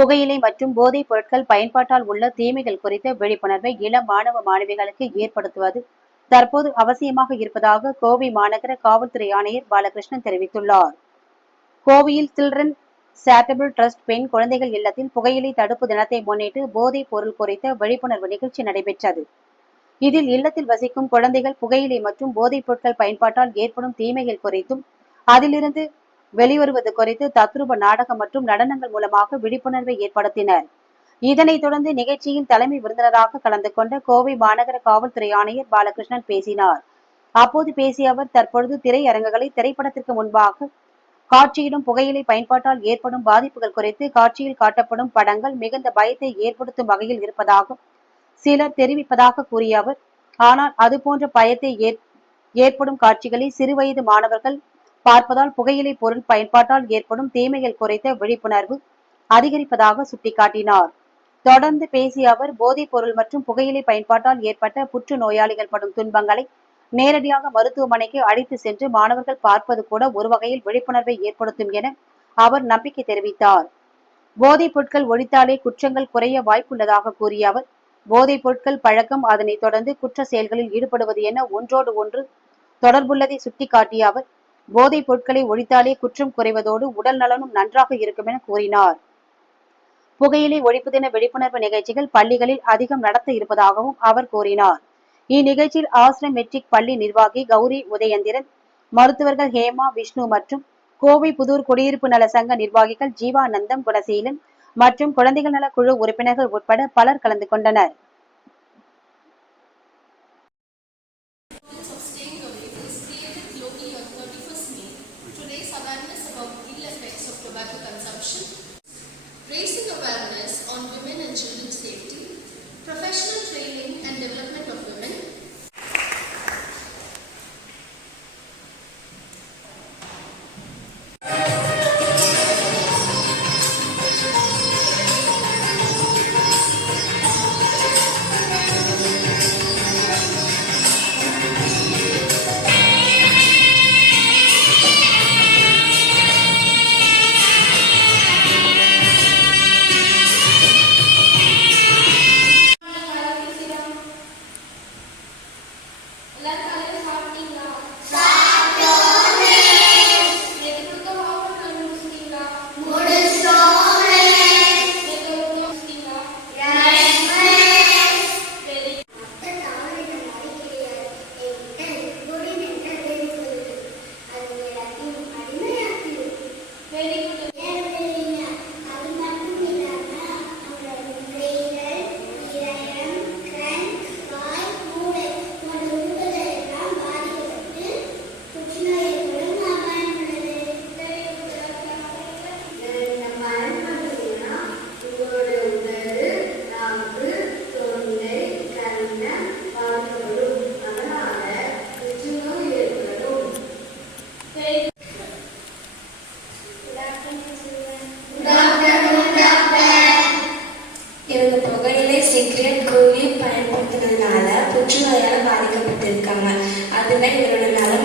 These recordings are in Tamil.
புகையிலை மற்றும் போதைப் பொருட்கள் பயன்பாட்டால் உள்ள தீமைகள் குறித்த விழிப்புணர்வை இளம் மாணவ மாணவிகளுக்கு ஏற்படுத்துவது தற்போது அவசியமாக இருப்பதாக கோவை மாநகர காவல்துறை ஆணையர் பாலகிருஷ்ணன் தெரிவித்துள்ளார். கோவையில் சில்ட்ரன் சேரிட்டபிள் டிரஸ்ட் பெண் குழந்தைகள் இல்லத்தில் புகையிலை தடுப்பு தினத்தை முன்னிட்டு போதைப் பொருள் குறித்த விழிப்புணர்வு நிகழ்ச்சி நடைபெற்றது. இதில் இல்லத்தில் வசிக்கும் குழந்தைகள் புகையிலை மற்றும் போதைப் பொருட்கள் பயன்பாட்டால் ஏற்படும் தீமைகள் குறித்தும் அதிலிருந்து வெளிவருவது குறித்து தத்ரூப நாடகம் மற்றும் நடனங்கள் மூலமாக விழிப்புணர்வை ஏற்படுத்தினர். இதனைத் தொடர்ந்து நிகழ்ச்சியின் தலைமை விருந்தினராக கலந்து கொண்ட கோவை மாநகர காவல்துறை ஆணையர் பாலகிருஷ்ணன் பேசினார். அப்போது பேசிய அவர், தற்பொழுது திரையரங்குகளில் திரைப்படத்திற்கு முன்பாக காட்சியிடும் புகையிலை பயன்பாட்டால் ஏற்படும் பாதிப்புகள் குறித்து காட்சியில் காட்டப்படும் படங்கள் மிகுந்த பயத்தை ஏற்படுத்தும் வகையில் இருப்பதாக சிலர் தெரிவிப்பதாக கூறிய அவர், ஆனால் அதுபோன்ற பயத்தை ஏற்படும் காட்சிகளை சிறுவயது மாணவர்கள் பார்ப்பதால் புகையிலை பொருள் பயன்பாட்டால் ஏற்படும் தீமைகள் குறித்த விழிப்புணர்வு அதிகரிப்பதாக சுட்டிக்காட்டினார். தொடர்ந்து பேசிய அவர், போதைப் பொருள் மற்றும் புகையிலை பயன்பாட்டால் ஏற்பட்ட புற்று நோயாளிகள் படும் துன்பங்களை நேரடியாக மருத்துவமனைக்கு அழைத்து சென்று மாணவர்கள் பார்ப்பது கூட ஒரு வகையில் விழிப்புணர்வை ஏற்படுத்தும் என அவர் நம்பிக்கை தெரிவித்தார். போதைப் பொருட்கள் ஒழித்தாலே குற்றங்கள் குறைய வாய்ப்புள்ளதாக கூறிய அவர், போதைப் பொருட்கள் பழக்கம், அதனைத் தொடர்ந்து குற்ற செயல்களில் ஈடுபடுவது என ஒன்றோடு ஒன்று தொடர்புள்ளதை சுட்டிக்காட்டிய அவர், போதைப் பொருட்களை ஒழித்தாலே குற்றம் குறைவதோடு உடல் நலனும் நன்றாக இருக்கும் என கூறினார். புகையிலை ஒழிப்பு தின விழிப்புணர்வு நிகழ்ச்சிகள் பள்ளிகளில் அதிகம் நடத்த இருப்பதாகவும் அவர் கூறினார். இந்நிகழ்ச்சியில் ஆசிரம் மெட்ரிக் பள்ளி நிர்வாகி கௌரி உதயந்திரன், மருத்துவர்கள் ஹேமா, விஷ்ணு மற்றும் கோவை புதூர் குடியிருப்பு நல சங்க நிர்வாகிகள் ஜீவானந்தம், குணசீலன் மற்றும் குழந்தைகள் நல குழு உறுப்பினர்கள் உட்பட பலர் கலந்து கொண்டனர். Raising awareness on women and children's safety, professional training and development of women, cigarette கோழி பயன்படுத்துறதுனால புற்றுநோயால் பாதிக்கப்பட்டிருக்காங்க. அதுதான் இவரோட நிலைமை.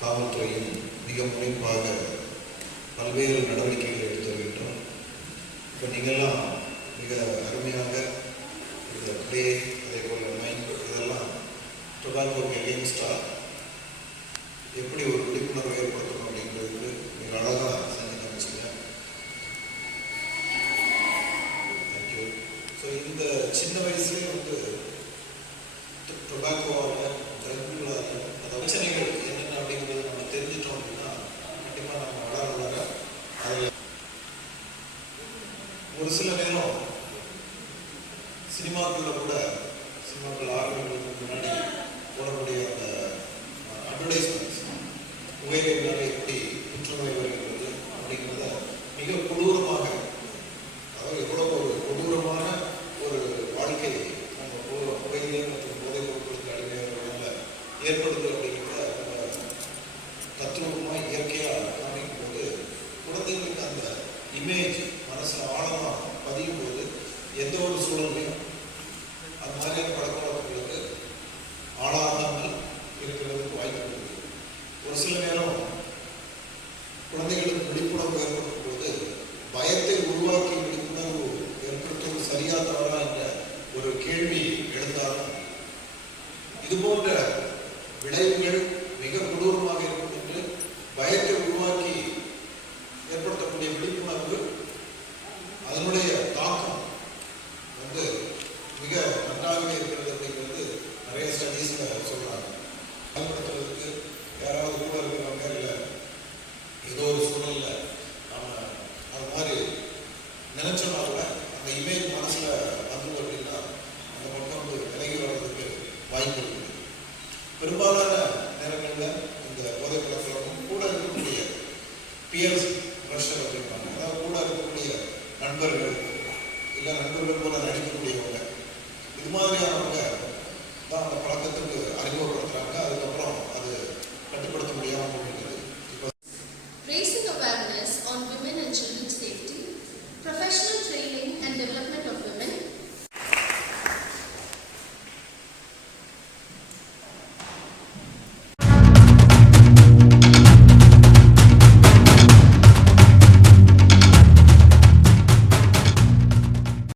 காவல்துறையும் மிக முனைப்பாக பல்வேறு நடவடிக்கைகளை எடுத்து வருகின்றோம். இப்போ நீங்கள்லாம் மிக அருமையாக இந்த ப்ளே, அதே போல் டொபாக்கோக்கு எகெயின்ஸ்டாக எப்படி ஒரு விழிப்புணர்வை ஏற்படுத்தணும் அப்படிங்கிறதுக்கு மிக அழகாக செஞ்சு காமிச்சிங்க. தேங்க்யூ. ஸோ இந்த சின்ன வயசுலேயே வந்து டொபாக்கோவால் ட்ரக்குகளால் அந்த பிரச்சனைகள் என்னென்ன அப்படிங்கிறது நம்ம தெரிஞ்சிட்டோம் அப்படின்னா கண்டிப்பாக நம்ம வளர வளர அதில் ஒரு சில நேரம் சினிமாக்களில் கூட சினிமாக்கள் ஆரம்பிக்கிறதுக்கு முன்னாடி போடக்கூடிய அந்த அட்வர்டைஸ்மெண்ட்ஸ் புகையிலைனால எப்படி புற்றுநோய் வருகிறது அப்படிங்கிறத மிக கொடூரமாக, அதாவது எவ்வளோ ஒரு கொடூரமான ஒரு வாழ்க்கை நம்ம புகையிலை மற்றும் போதைப் பொருட்களுக்கு அடிமையாக ஏற்படுது அப்படிங்கிறத நம்ம தத்துவமாக இயற்கையாக காமிக்கும் போது குழந்தைங்களுக்கு அந்த இமேஜ் மனசில் ஆழமாக பதியும் போது எந்த ஒரு சூழலையும் அந்த மாதிரியான பழக்கவழக்கங்களுக்கு ஆளாகாமல் இருக்கிறதுக்கு வாய்ப்பு இருக்குது. ஒரு சில நேரம் குழந்தைகளுக்கு விழிப்புணர்வு ஏற்படும் போது பயத்தை உருவாக்கி விழிப்புணர்வு ஏற்படுத்துவது சரியா தவறா என்ற ஒரு கேள்வி எழுந்தாலும் இது போன்ற விளைவுகள் மிக கொடூரமாக இருக்கும் என்று பயத்தை உருவாக்கி ஏற்படுத்தக்கூடிய விழிப்புணர்வு அதனுடைய தாக்கம் வந்து மிக நன்றாகவே இருக்கிறது அப்படிங்கிறது நிறைய ஸ்டடீஸில் சொல்கிறாங்க. பயன்படுத்துறதுக்கு யாராவது கூட இருக்கிறவங்க இல்லை ஏதோ ஒரு சூழலில் நம்ம அது மாதிரி நினைச்சோம்னா கூட அந்த இமேஜ் மனசில் வந்தது அப்படின்னா அந்த பக்கம் வந்து விலகி வர்றதுக்கு வாய்ப்பு இருக்குது. பெரும்பாலான நேரங்களில் இந்த போதை பழக்கங்களும் கூட இருக்கக்கூடிய பியர்ஸ் ப்ரெஷர் அப்படின்பாங்க, அதாவது கூட இருக்கக்கூடிய நண்பர்கள் இல்லை நண்பர்கள் போல நடிக்கக்கூடியவங்க, இது மாதிரியான